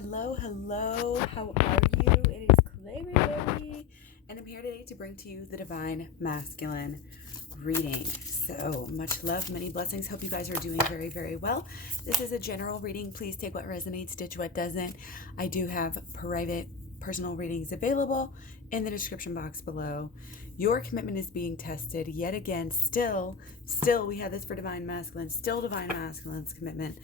Hello, hello. How are you? It is Klaireeberry, and I'm here today to bring to you the Divine Masculine reading. So much love, many blessings. Hope you guys are doing very, very well. This is a general reading. Please take what resonates, ditch what doesn't. I do have private personal readings available in the description box below. Your commitment is being tested yet again. Still, we had this for Divine Masculine. Still, Divine Masculine's commitment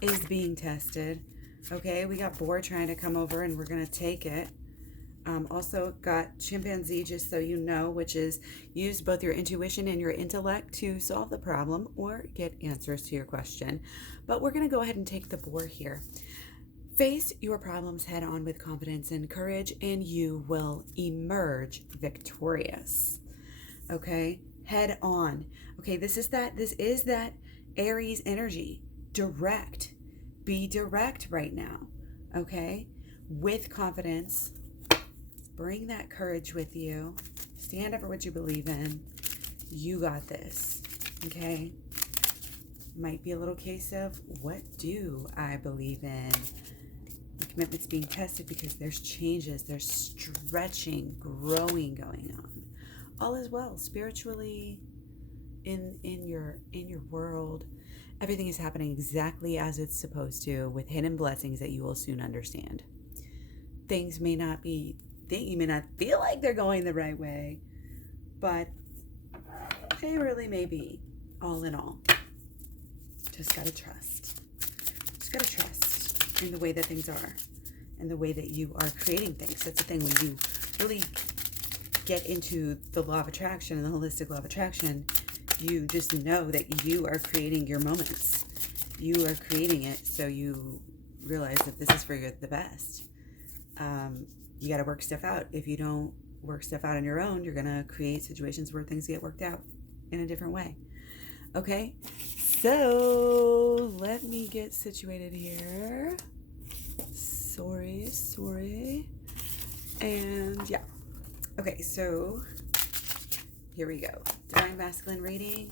is being tested. Okay, we got Boar trying to come over and we're going to take it. Also got Chimpanzee, just so you know, which is use both your intuition and your intellect to solve the problem or get answers to your question. But we're going to go ahead and take the Boar here. Face your problems head on with confidence and courage, and you will emerge victorious. Okay, head on. Okay, this is that Aries energy. Direct. Be direct right now. Okay, with confidence. Bring that courage with you. Stand up for what you believe in. You got this. Okay, might be a little case of what do I believe in? The commitment's being tested because there's changes, there's stretching, growing going on. All is well spiritually, in your world. Everything is happening exactly as it's supposed to, with hidden blessings that you will soon understand. Things may not be, you may not feel like they're going the right way, but they really may be, all in all. Just gotta trust. Just gotta trust in the way that things are, and the way that you are creating things. That's the thing, when you really get into the law of attraction and the holistic law of attraction, you just know that you are creating your moments. You are creating it, so you realize that this is for the best. You got to work stuff out. If you don't work stuff out on your own, you're going to create situations where things get worked out in a different way. Okay, so let me get situated here. Sorry. And yeah. Okay, so here we go. Divine Masculine reading.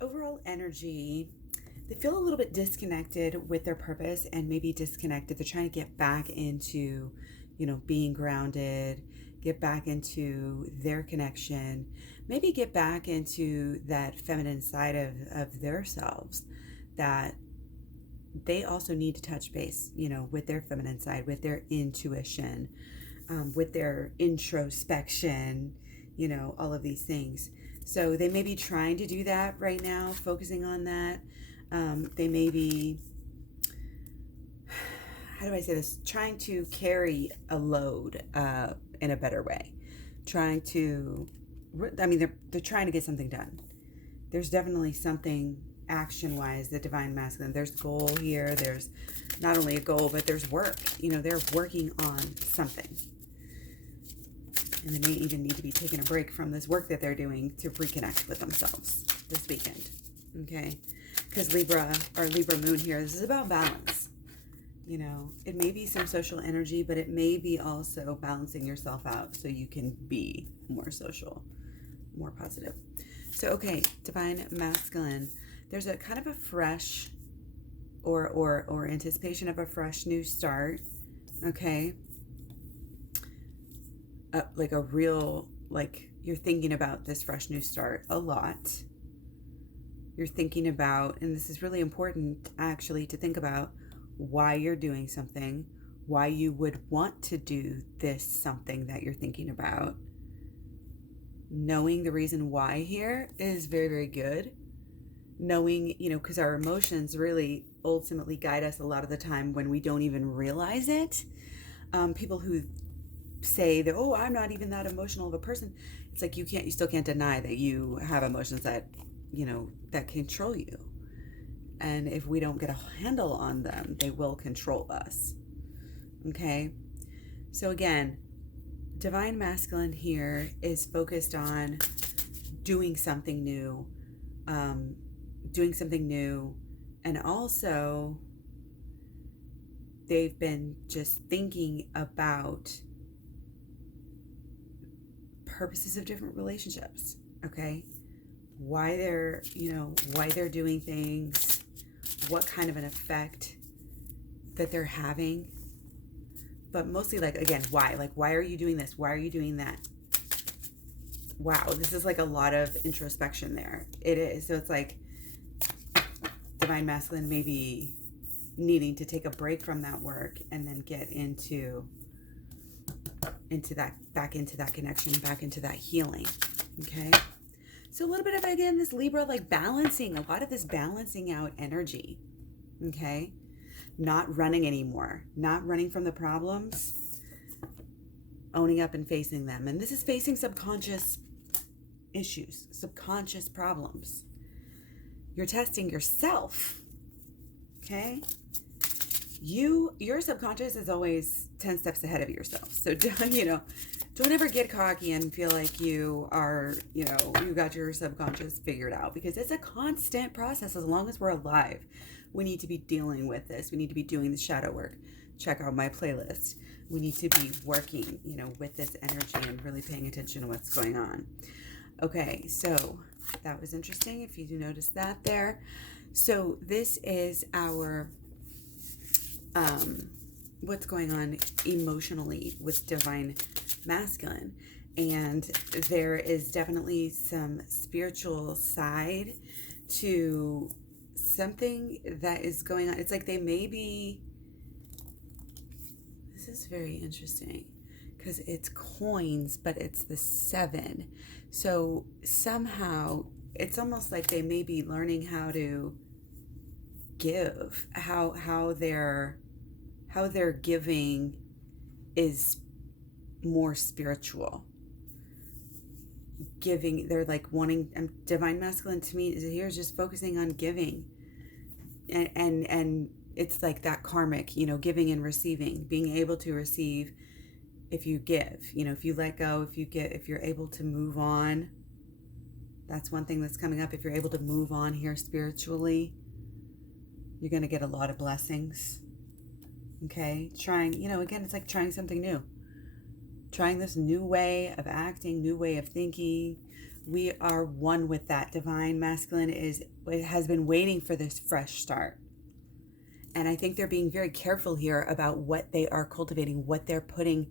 Overall energy. They feel a little bit disconnected with their purpose and maybe disconnected. They're trying to get back into, being grounded, get back into their connection, maybe get back into that feminine side of themselves that they also need to touch base, with their feminine side, with their intuition, with their introspection, all of these things. So they may be trying to do that right now, focusing on that. They may be, how do I say this? Trying to carry a load in a better way. They're trying to get something done. There's definitely something action-wise, the Divine Masculine. There's a goal here. There's not only a goal, but there's work. They're working on something. And they may even need to be taking a break from this work that they're doing to reconnect with themselves this weekend. Okay? Because Libra moon here, this is about balance. It may be some social energy, but it may be also balancing yourself out so you can be more social, more positive. So, okay, Divine Masculine. There's a kind of a fresh or anticipation of a fresh new start. Okay? Like a real, you're thinking about this fresh new start a lot. You're thinking about, and this is really important actually to think about, why you're doing something, why you would want to do this something that you're thinking about. Knowing the reason why here is very, very good. Knowing, because our emotions really ultimately guide us a lot of the time when we don't even realize it. People who say that, oh, I'm not even that emotional of a person. It's like you still can't deny that you have emotions that, that control you. And if we don't get a handle on them, they will control us. Okay? So again, Divine Masculine here is focused on doing something new, and also they've been just thinking about purposes of different relationships. Okay? Why they're doing things, what kind of an effect that they're having, but mostly like, again, why? Like, why are you doing this? Why are you doing that? Wow, this is like a lot of introspection there. It is. So it's like divine masculine maybe needing to take a break from that work and then get into that, back into that connection, back into that healing. Okay. So a little bit of, again, this Libra, like balancing, a lot of this balancing out energy. Okay. Not running anymore, not running from the problems, owning up and facing them. And this is facing subconscious issues, subconscious problems. You're testing yourself. Okay. Your subconscious is always 10 steps ahead of yourself. So don't ever get cocky and feel like you are, you got your subconscious figured out, because it's a constant process. As long as we're alive, we need to be dealing with this. We need to be doing the shadow work. Check out my playlist. We need to be working, with this energy and really paying attention to what's going on. Okay, so that was interesting if you noticed that there. So this is our what's going on emotionally with divine masculine, and there is definitely some spiritual side to something that is going on. It's like they may be, this is very interesting because it's coins, but it's the 7. So somehow it's almost like they may be learning how to give, how their giving is more spiritual. Giving, they're like wanting, divine masculine to me is here just focusing on giving, and it's like that karmic, giving and receiving, being able to receive if you give, if you let go, if you're able to move on. That's one thing that's coming up. If you're able to move on here spiritually, you're going to get a lot of blessings. Okay. Trying, again, it's like trying something new, trying this new way of acting, new way of thinking. We are one with that. Divine masculine has been waiting for this fresh start. And I think they're being very careful here about what they are cultivating, what they're putting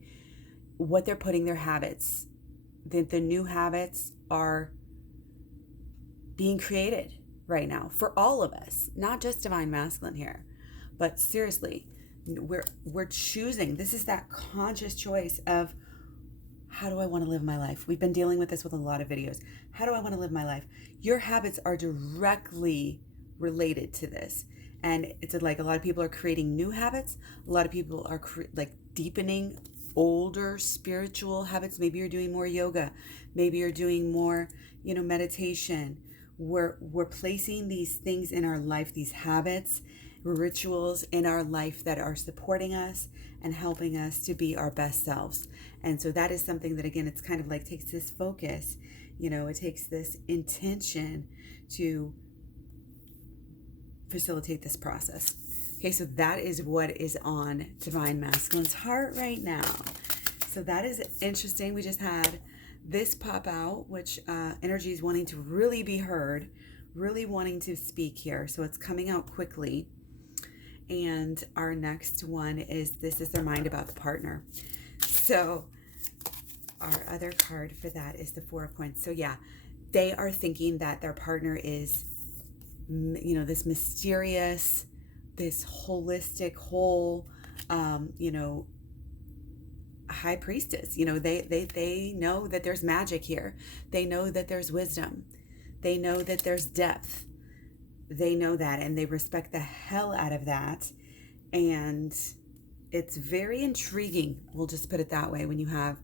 their habits. The new habits are being created right now for all of us, not just divine masculine here, but seriously, we're choosing. This is that conscious choice of, how do I want to live my life? We've been dealing with this with a lot of videos. How do I want to live my life? Your habits are directly related to this. And it's like a lot of people are creating new habits. A lot of people are deepening older spiritual habits. Maybe you're doing more yoga. Maybe you're doing more, meditation. We're placing these things in our life, these habits, rituals in our life that are supporting us and helping us to be our best selves. And so that is something that, again, it's kind of like takes this focus, it takes this intention to facilitate this process. Okay, so that is what is on divine masculine's heart right now. So that is interesting. We just had this pop out, which energy is wanting to really be heard, really wanting to speak here. So it's coming out quickly. And our next one is, this is their mind about the partner. So our other card for that is the 4 of Coins. So yeah, they are thinking that their partner is, this mysterious, this holistic, whole, high priestess. They know that there's magic here. They know that there's wisdom. They know that there's depth. They know that, and they respect the hell out of that. And it's very intriguing. We'll just put it that way. When you have,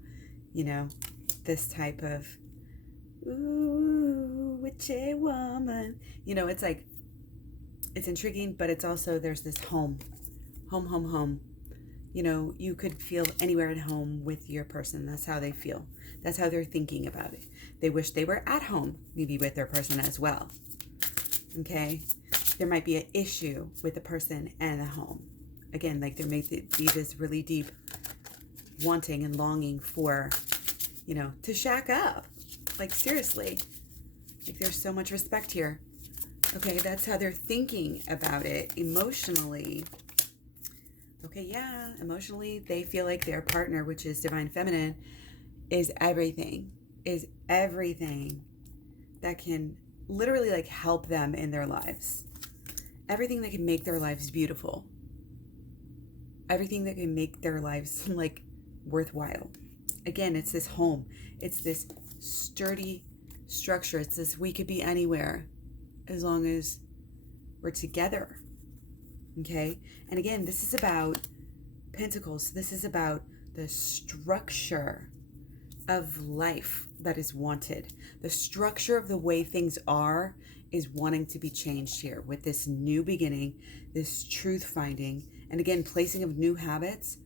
this type of, ooh, witchy woman, it's like, it's intriguing, but it's also, there's this home. You could feel anywhere at home with your person. That's how they feel. That's how they're thinking about it. They wish they were at home, maybe with their person as well. Okay, there might be an issue with the person and the home. Again, like there may be this really deep wanting and longing for, to shack up. Like seriously, like there's so much respect here. Okay, that's how they're thinking about it emotionally. Okay, yeah, emotionally, they feel like their partner, which is divine feminine, is everything, that can literally like help them in their lives. Everything that can make their lives beautiful. Everything that can make their lives like worthwhile. Again, it's this home. It's this sturdy structure. It's this we could be anywhere as long as we're together. Okay? And again, this is about Pentacles. This is about the structure of life that is wanted. The structure of the way things are is wanting to be changed here with this new beginning, this truth finding, and again, placing of new habits.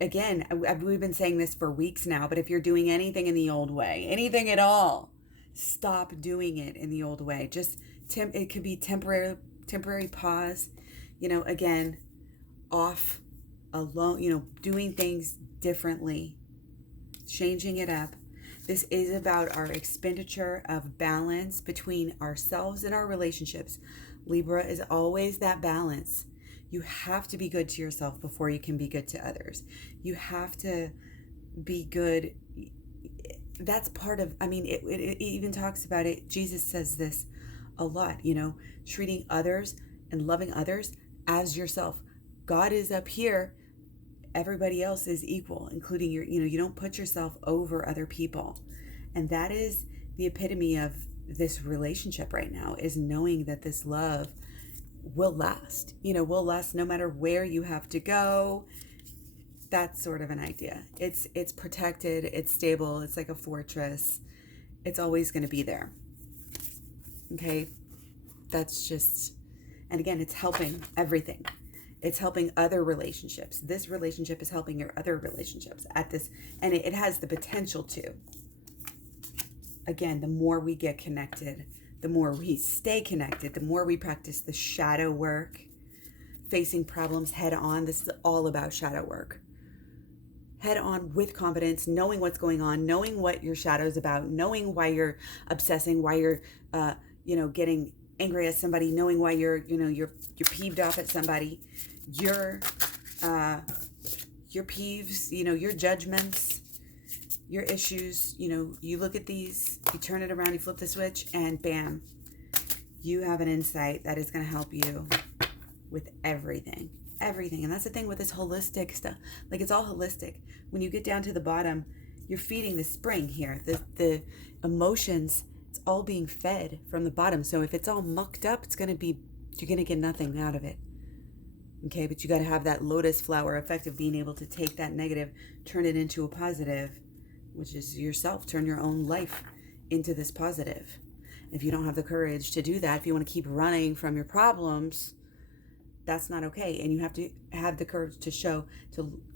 Again, we've been saying this for weeks now, but if you're doing anything in the old way, anything at all, stop doing it in the old way. Just it could be temporary pause, again, off, alone, doing things differently, changing it up. This is about our expenditure of balance between ourselves and our relationships. Libra is always that balance. You have to be good to yourself before you can be good to others. You have to be good. That's part of, it even talks about it. Jesus says this a lot, treating others and loving others as yourself. God is up here. Everybody else is equal, including you don't put yourself over other people. And that is the epitome of this relationship right now, is knowing that this love will last, will last no matter where you have to go. That's sort of an idea. It's protected, it's stable, it's like a fortress. It's always going to be there. Okay? That's just, and again, it's helping everything. It's helping other relationships. This relationship is helping your other relationships at this, and it has the potential to. Again, the more we get connected, the more we stay connected, the more we practice the shadow work, facing problems head on. This is all about shadow work. Head on with confidence, knowing what's going on, knowing what your shadow's about, knowing why you're obsessing, why you're, getting angry at somebody, knowing why you're peeved off at somebody, your peeves, your judgments, your issues, you look at these, you turn it around, you flip the switch, and bam, you have an insight that is going to help you with everything. And that's the thing with this holistic stuff. Like, it's all holistic. When you get down to the bottom, you're feeding the spring here. The emotions, it's all being fed from the bottom. So if it's all mucked up, you're going to get nothing out of it. Okay, but you got to have that lotus flower effect of being able to take that negative, turn it into a positive, which is yourself. Turn your own life into this positive. If you don't have the courage to do that, if you want to keep running from your problems, that's not okay. And you have to have the courage to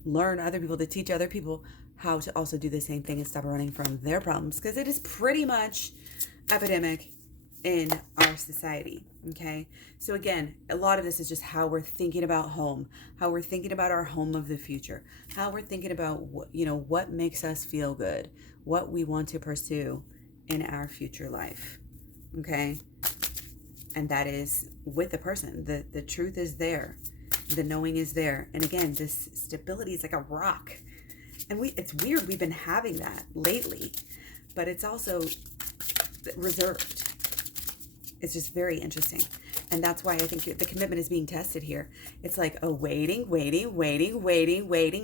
learn other people, to teach other people how to also do the same thing and stop running from their problems, because it is pretty much epidemic in our society. Okay, so again, a lot of this is just how we're thinking about home, how we're thinking about our home of the future, how we're thinking about what makes us feel good, what we want to pursue in our future life. Okay, and that is with the person. The truth is there, the knowing is there, and again, this stability is like a rock. And it's weird, we've been having that lately, but it's also reserved. It's just very interesting. And that's why I think the commitment is being tested here. It's like, waiting.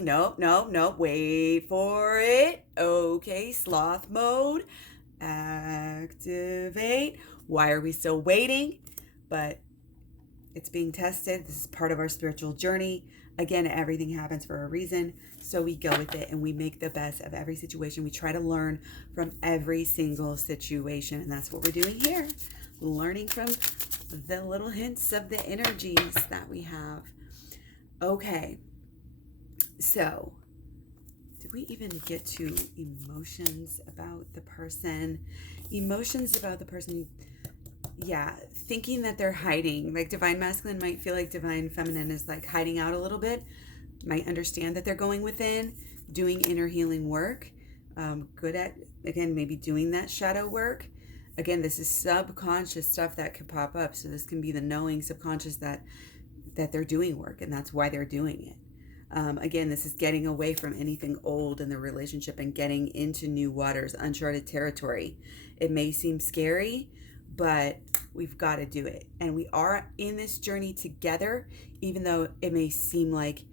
Nope. Wait for it. Okay, sloth mode. Activate. Why are we still waiting? But it's being tested. This is part of our spiritual journey. Again, everything happens for a reason. So we go with it and we make the best of every situation. We try to learn from every single situation. And that's what we're doing here. Learning from the little hints of the energies that we have. Okay. So, did we even get to emotions about the person? Emotions about the person. Yeah, thinking that they're hiding. Like, divine masculine might feel like divine feminine is like hiding out a little bit. Might understand that they're going within, doing inner healing work. Good at, again, maybe doing that shadow work. Again, this is subconscious stuff that could pop up. So this can be the knowing subconscious that that they're doing work, and that's why they're doing it. Again, this is getting away from anything old in the relationship and getting into new waters, uncharted territory. It may seem scary, but we've got to do it. And we are in this journey together, even though it may seem like,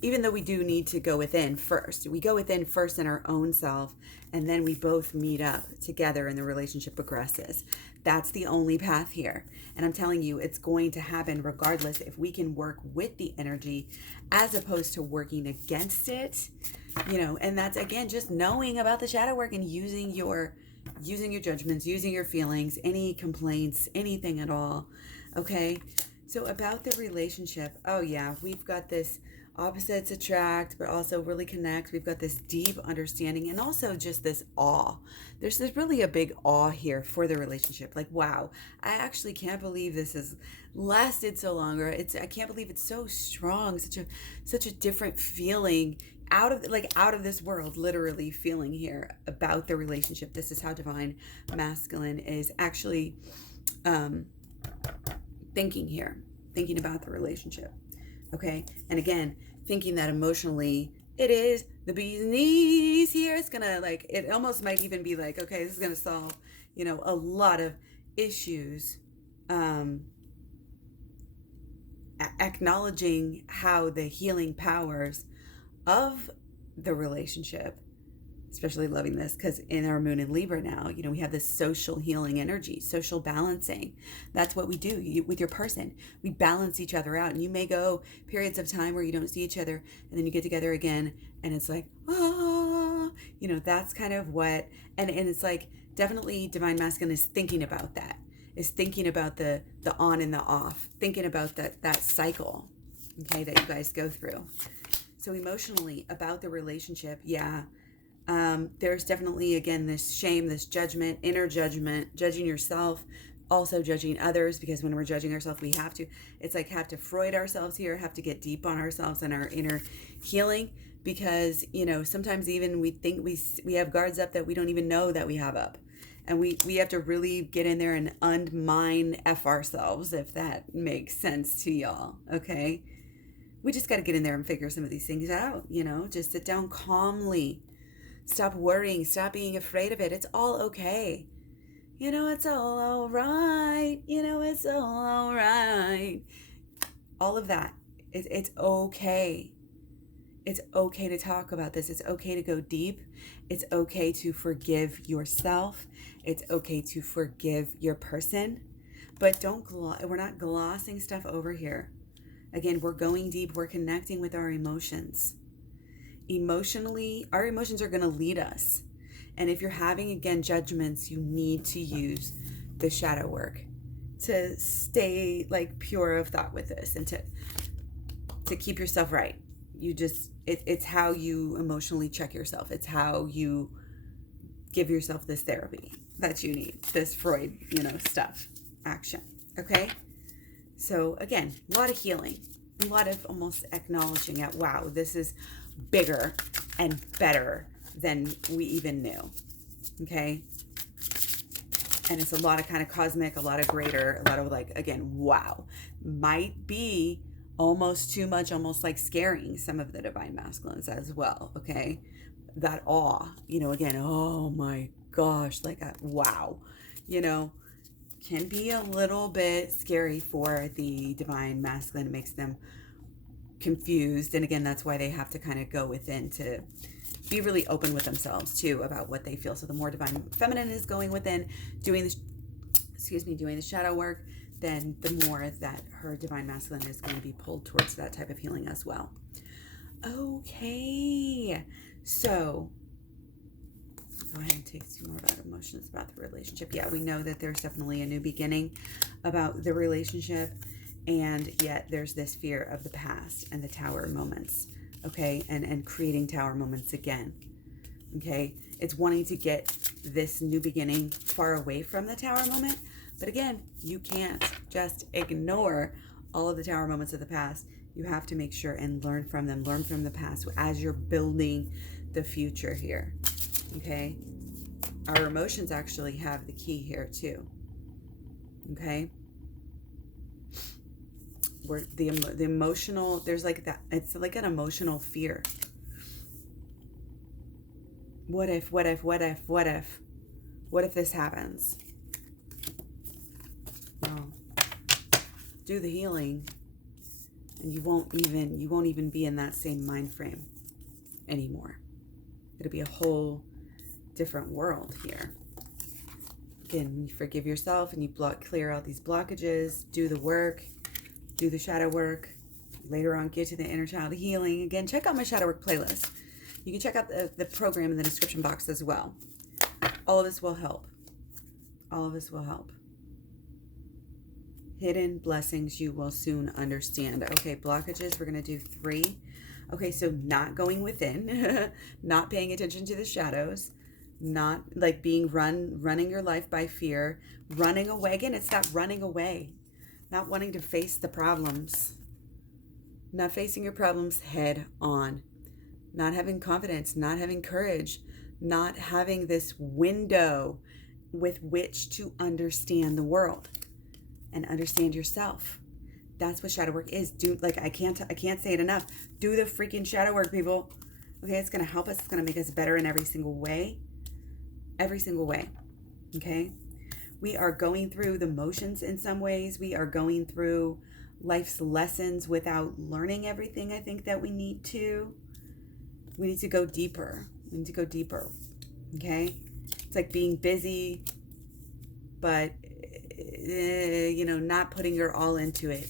even though we do need to go within first. We go within first in our own self, and then we both meet up together and the relationship progresses. That's the only path here. And I'm telling you, it's going to happen regardless if we can work with the energy as opposed to working against it. And that's, again, just knowing about the shadow work and using your judgments, using your feelings, any complaints, anything at all. Okay. So about the relationship, oh yeah, we've got this opposites attract, but also really connect. We've got this deep understanding and also just this awe. There's really a big awe here for the relationship. Like, wow, I actually can't believe this has lasted so longer. I can't believe it's so strong, such a different feeling out of this world, literally feeling here about the relationship. This is how divine masculine is actually thinking about the relationship. Okay. And again, thinking that emotionally it is the bee's knees here. It's gonna it almost might even be like, okay, this is gonna solve, a lot of issues. Acknowledging how the healing powers of the relationship, especially loving this because in our moon in Libra now, we have this social healing energy, social balancing. That's what we do with your person. We balance each other out. And you may go periods of time where you don't see each other and then you get together again and it's like, that's kind of what, and it's like definitely divine masculine is thinking about that, is thinking about the on and the off, thinking about that cycle, okay, that you guys go through. So emotionally about the relationship, there's definitely, again, this shame, this judgment, inner judgment, judging yourself, also judging others, because when we're judging ourselves, we have to Freud ourselves here, have to get deep on ourselves and our inner healing, because, sometimes even we think we have guards up that we don't even know that we have up. And we have to really get in there and unmine F ourselves, if that makes sense to y'all, okay? We just got to get in there and figure some of these things out, just sit down calmly. Stop worrying. Stop being afraid of it. It's all okay. It's all right. It's all right. All of that. It's okay. It's okay to talk about this. It's okay to go deep. It's okay to forgive yourself. It's okay to forgive your person. But we're not glossing stuff over here. Again, we're going deep. We're connecting with our emotions. Emotionally, our emotions are going to lead us. And if you're having, again, judgments, you need to use the shadow work to stay pure of thought with this and to keep yourself right. It's how you emotionally check yourself. It's how you give yourself this therapy that you need, this Freud, stuff, action. Okay. So again, a lot of healing, a lot of almost acknowledging that, wow, this is bigger and better than we even knew. Okay. And it's a lot of kind of cosmic, a lot of greater, a lot of again, wow, might be almost too much, almost scaring some of the divine masculines as well. Okay. That awe, again, oh my gosh, wow, can be a little bit scary for the divine masculine. It makes them confused. And again, that's why they have to kind of go within to be really open with themselves too about what they feel. So the more divine feminine is going within, doing the shadow work, then the more that her divine masculine is going to be pulled towards that type of healing as well. Okay. So go ahead and take some more about emotions, about the relationship. Yeah, we know that there's definitely a new beginning about the relationship, and yet there's this fear of the past and the tower moments, okay, and creating tower moments again, okay? It's wanting to get this new beginning far away from the tower moment, but again, you can't just ignore all of the tower moments of the past. You have to make sure and learn from them, learn from the past as you're building the future here. Okay, our emotions actually have the key here too. Okay, Where the emotional, there's like that, it's like an emotional fear. What if this happens? Well, do the healing and you won't even be in that same mind frame anymore. It'll be a whole different world here. Again, you forgive yourself and you clear out these blockages, do the work, do the shadow work. Later on, get to the inner child healing. Again, check out my shadow work playlist. You can check out the program in the description box as well. All of us will help. All of us will help. Hidden blessings you will soon understand. Okay, blockages, we're going to do 3. Okay, so not going within, not paying attention to the shadows, not like being running your life by fear, running away. Again, it's that running away, not wanting to face the problems, not facing your problems head on, not having confidence, not having courage, not having this window with which to understand the world and understand yourself. That's what shadow work is. I can't say it enough. Do the freaking shadow work, people. Okay, it's going to help us. It's going to make us better in every single way. Every single way. Okay? We are going through the motions in some ways. We are going through life's lessons without learning everything I think that we need to. We need to go deeper. We need to go deeper. Okay? It's like being busy, but, not putting your all into it.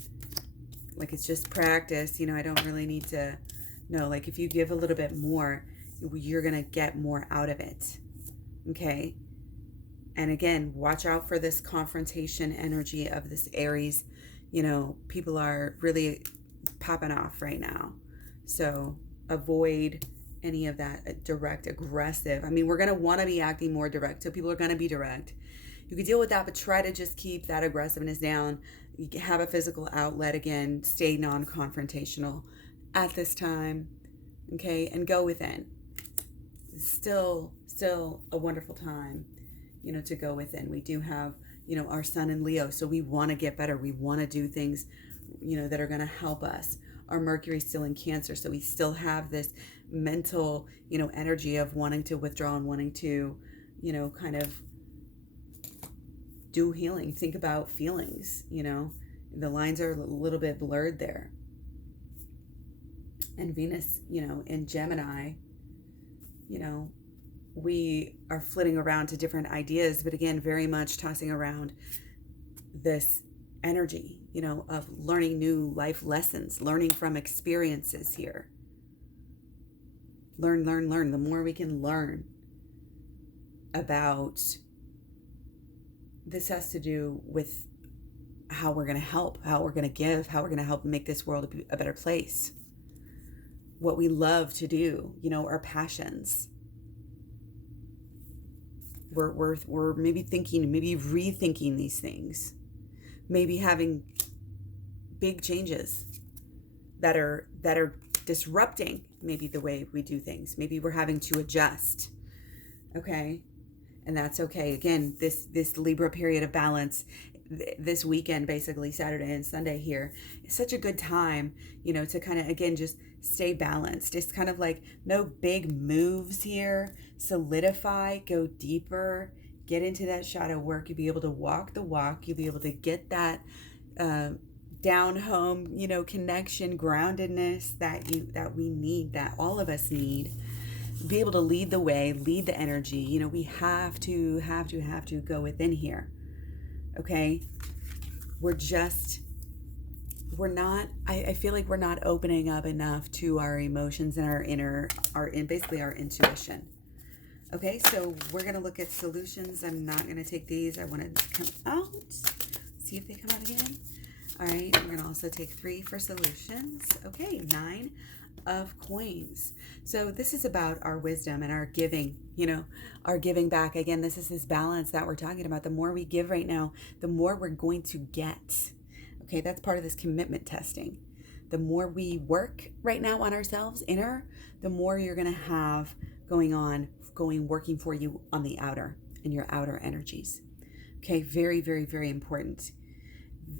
Like it's just practice. I don't really need to know. Like if you give a little bit more, you're going to get more out of it. Okay? And again, watch out for this confrontation energy of this Aries. People are really popping off right now. So avoid any of that direct, aggressive. I mean, we're going to want to be acting more direct. So people are going to be direct. You can deal with that, but try to just keep that aggressiveness down. You have a physical outlet again. Stay non-confrontational at this time. Okay? And go within. Still a wonderful time, to go within. We do have, our sun in Leo. So we want to get better. We want to do things, that are going to help us. Our Mercury's still in Cancer. So we still have this mental, energy of wanting to withdraw and wanting to, kind of do healing. Think about feelings, the lines are a little bit blurred there. And Venus, in Gemini, we are flitting around to different ideas, but again, very much tossing around this energy, of learning new life lessons, learning from experiences here. Learn. The more we can learn about, this has to do with how we're going to help, how we're going to give, how we're going to help make this world a better place. What we love to do, our passions. We're maybe rethinking these things. Maybe having big changes that are disrupting maybe the way we do things. Maybe we're having to adjust. Okay? And that's okay. Again, this Libra period of balance, this weekend, basically Saturday and Sunday here, is such a good time, to kind of, again, just stay balanced. Just kind of like no big moves here. Solidify, go deeper, get into that shadow work. You'll be able to walk the walk. You'll be able to get that down home, connection, groundedness that we need, that all of us need. Be able to lead the way, lead the energy. We have to go within here. Okay? I feel like we're not opening up enough to our emotions and basically our intuition. Okay, so we're going to look at solutions. I'm not going to take these. I want to come out. See if they come out again. All right, we're going to also take 3 for solutions. Okay, 9 of coins. So this is about our wisdom and our giving, our giving back. Again, this is this balance that we're talking about. The more we give right now, the more we're going to get. Okay, that's part of this commitment testing. The more we work right now on ourselves, inner, the more you're going to have working for you on the outer, in your outer energies. Okay, very, very, very important.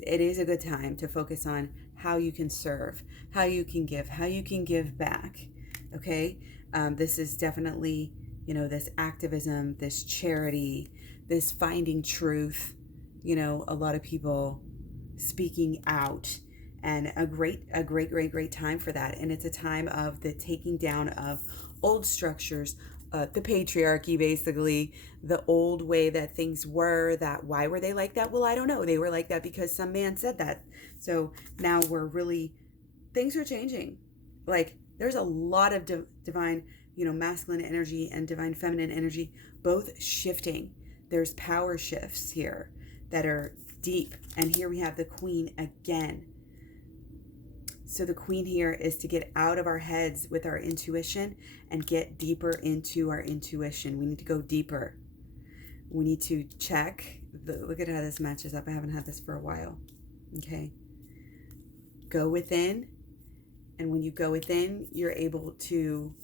It is a good time to focus on how you can serve, how you can give back. Okay. This is definitely, this activism, this charity, this finding truth, a lot of people speaking out, and a great time for that. And it's a time of the taking down of old structures, the patriarchy, basically, the old way that things were. That why were they like that? Well, I don't know. They were like that because some man said that. So now things are changing. Like, there's a lot of divine, masculine energy and divine feminine energy, both shifting. There's power shifts here that are deep. And here we have the Queen again. So the Queen here is to get out of our heads with our intuition and get deeper into our intuition. We need to go deeper. We need to check. Look at how this matches up. I haven't had this for a while. Okay. Go within. And when you go within, you're able to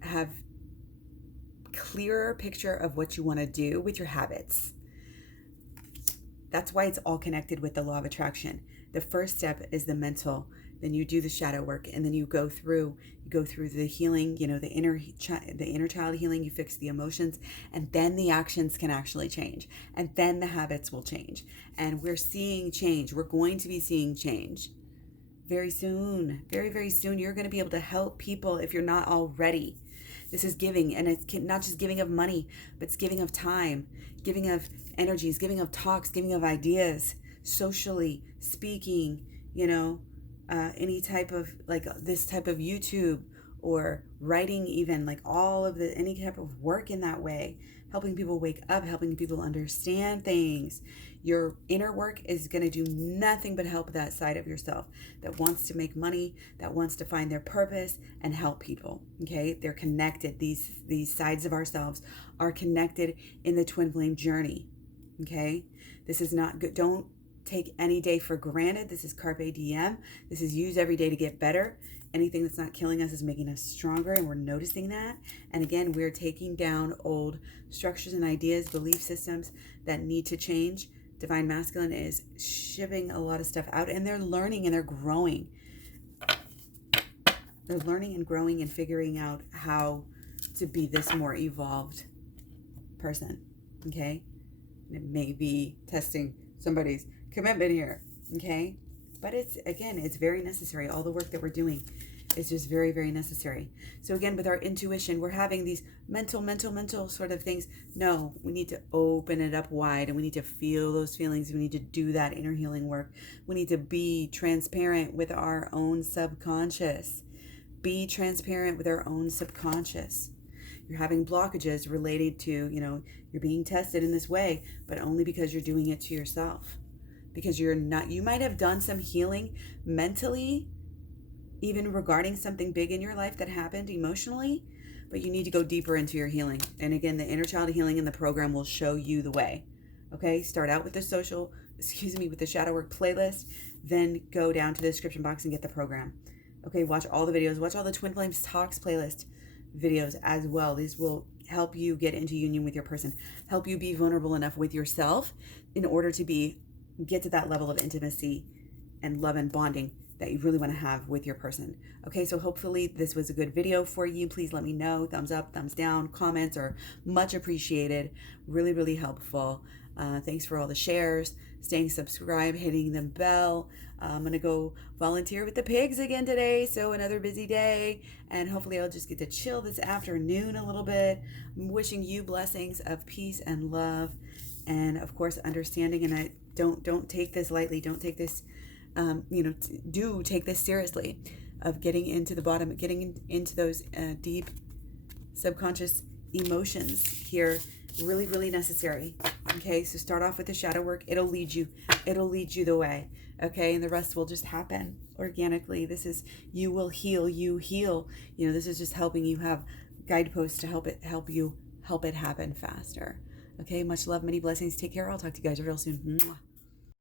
have clearer picture of what you want to do with your habits. That's why it's all connected with the law of attraction. The first step is the mental. Then you do the shadow work, and then you go through the healing, the inner child healing. You fix the emotions, and then the actions can actually change, and then the habits will change. And we're seeing change. We're going to be seeing change very soon. Very, very soon. You're going to be able to help people if you're not already. This is giving, and it's not just giving of money, but it's giving of time, giving of energies, giving of talks, giving of ideas, socially speaking, any type of, like, this type of YouTube or writing, even, like, all of any type of work in that way, helping people wake up, helping people understand things. Your inner work is going to do nothing but help that side of yourself that wants to make money, that wants to find their purpose and help people. Okay, they're connected. These sides of ourselves are connected in the twin flame journey. Okay, this is not good. Don't take any day for granted. This is carpe diem. This is use every day to get better. Anything that's not killing us is making us stronger, and we're noticing that. And again, we're taking down old structures and ideas, belief systems that need to change. Divine Masculine is shipping a lot of stuff out, and they're learning and they're growing. They're learning and growing and figuring out how to be this more evolved person. Okay? And it may be testing somebody's commitment here. Okay? But it's very necessary. All the work that we're doing is just very, very necessary. So again, with our intuition, we're having these mental sort of things. No, we need to open it up wide, and we need to feel those feelings. We need to do that inner healing work. We need to be transparent with our own subconscious. Be transparent with our own subconscious. You're having blockages related to, you're being tested in this way, but only because you're doing it to yourself. Because you might have done some healing mentally, even regarding something big in your life that happened emotionally, but you need to go deeper into your healing. And again, the inner child healing in the program will show you the way. Okay, start out with the with the shadow work playlist, then go down to the description box and get the program. Okay, watch all the videos, watch all the Twin Flames Talks playlist videos as well. These will help you get into union with your person, help you be vulnerable enough with yourself in order to get to that level of intimacy and love and bonding that you really want to have with your person. Okay, so hopefully this was a good video for you. Please let me know. Thumbs up, thumbs down, comments are much appreciated. Really, really helpful. Thanks for all the shares, staying subscribed, hitting the bell. I'm going to go volunteer with the pigs again today, so another busy day, and hopefully I'll just get to chill this afternoon a little bit. I'm wishing you blessings of peace and love, and of course understanding. And I don't take this lightly. Don't take this do take this seriously, of getting into the bottom, getting into those deep subconscious emotions here. Really, really necessary. Okay, so start off with the shadow work. It'll lead you the way. Okay, and the rest will just happen organically. This is, you will heal, you heal. This is just helping you have guideposts to help it happen faster. Okay, much love, many blessings. Take care. I'll talk to you guys real soon. Mwah.